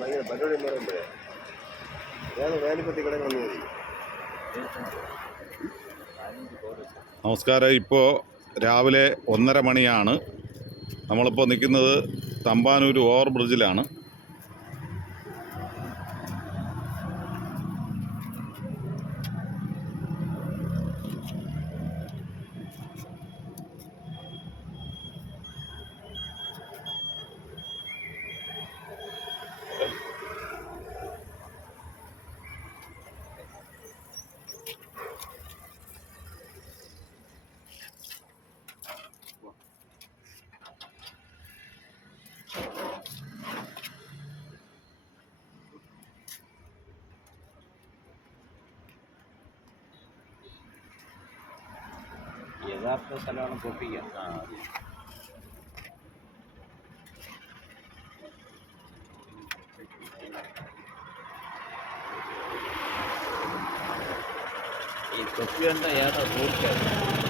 ഭയങ്കര പരിപാടി എന്ന് പറയുമ്പോഴേ വേലിപ്പത്തി കിടക്കുന്നു. നമസ്കാരം. ഇപ്പോൾ രാവിലെ 1:30 മണിയാണ്. നമ്മളിപ്പോൾ നിൽക്കുന്നത് തമ്പാനൂർ ഓവർ ബ്രിഡ്ജിലാണ്. യഥാർത്ഥ സ്ഥലമാണ് പൊട്ടിക്കുക. ഈ തൊപ്പി കണ്ട ഏതാ പൂർത്തിയായി